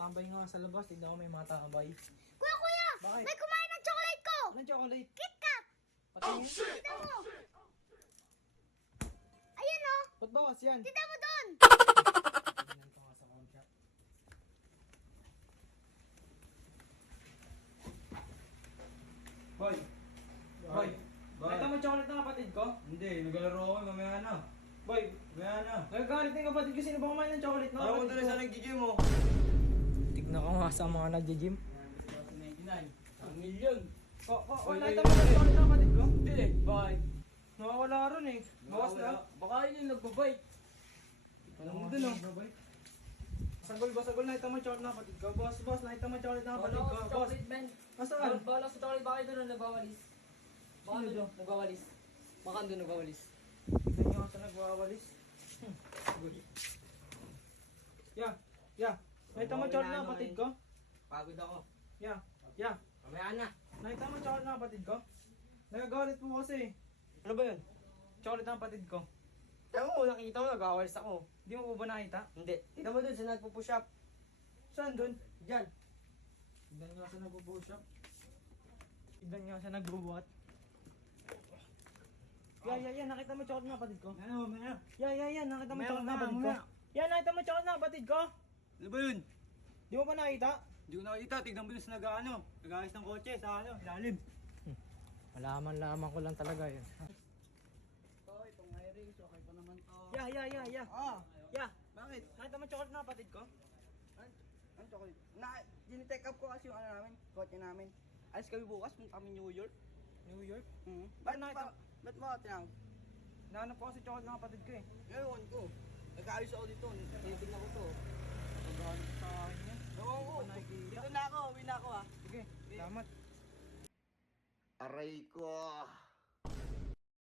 Nakatambay nga sa labas, tignan ko may matambay. Kuya! Bakit? May kumain ng chocolate ko! Anong chocolate? KitKat! Patingin? Tignan mo! Ayan o! Ba't bawas yan? Tignan mo doon! Tignan ko nga sa pawn shop. Boy! Boy, nakita mo yung chocolate ng kapatid ko? Hindi, naglalaro ako, mamaya na. Boy, Mamaya na. nagagalit ng kapatid ko, sino ba kumain ng chocolate ng Ayaw ko kapatid tuloy ko? sa nag-gym mo. Tignan ko nga sa mga nagja-gym. 1 million. Nakita mo yung chocolate ng kapatid ko? Hindi eh, bakit? Nakawala ron eh. Bawas na. Baka yun yung nagbabike. Alam mo dun oh. Sagol, nakita mo yung chocolate ng kapatid ko? Boss, nakita mo yung chocolate ng kapatid ko? Boss, man. nasaan? Bala sa chocolate, bakit doon nagwawalis? Baka Sino doon doon? nagwawalis. Baka doon nagwawalis. Tignan nyo sa nagwawalis. Yeah. Nakita mo yung chocolate ng kapatid ko? Pagod ako. Yeah. Mamaya na. Nakita mo yung chocolate ng kapatid ko? Nagagalit mo kasi. Ano ba yun? Chocolate ng kapatid ko. Ewan mo, nakikita mo, nag-awalis ako. Hindi mo ba nakita? Hindi. Tignan mo dun sa nagpo-push up. Saan dun? Diyan. Tignan nyo sa nagbubuhos siya. Tignan nyo sa nagbubuhat. Yeah. Nakita mo yung chocolate ng kapatid ko? Mamaya. Yeah. Nakita mo yung chocolate ng Mamaya, kapatid ko? mamaya. Yeah, nakita mo yung chocolate ng kapatid ko? Ano ba yun? Di mo ba nakita? Hindi ko nakita, tignan mo dun sa nag-aayos ng kotse sa ilalim. Malaman ko lang talaga yun. Ito, itong hiring, so okay pa naman to. Yeah. Yeah. Bakit? Nakita mo yung chocolate ng kapatid ko? Ano chocolate? Dinitake up ko kasi yung namin, kotse namin. Alis kami bukas, punta kami New York. New York? Ba't nakita- ba't mo tinawag? Nahanap ko kasi chocolate ng kapatid ko eh. Ngayon ko. Nag-aayos ako dito, tinitignan ko to. Naghahanap sa akin yan. Oo, dito na ako, uwi na ako ah. Sige, salamat. Aray ko.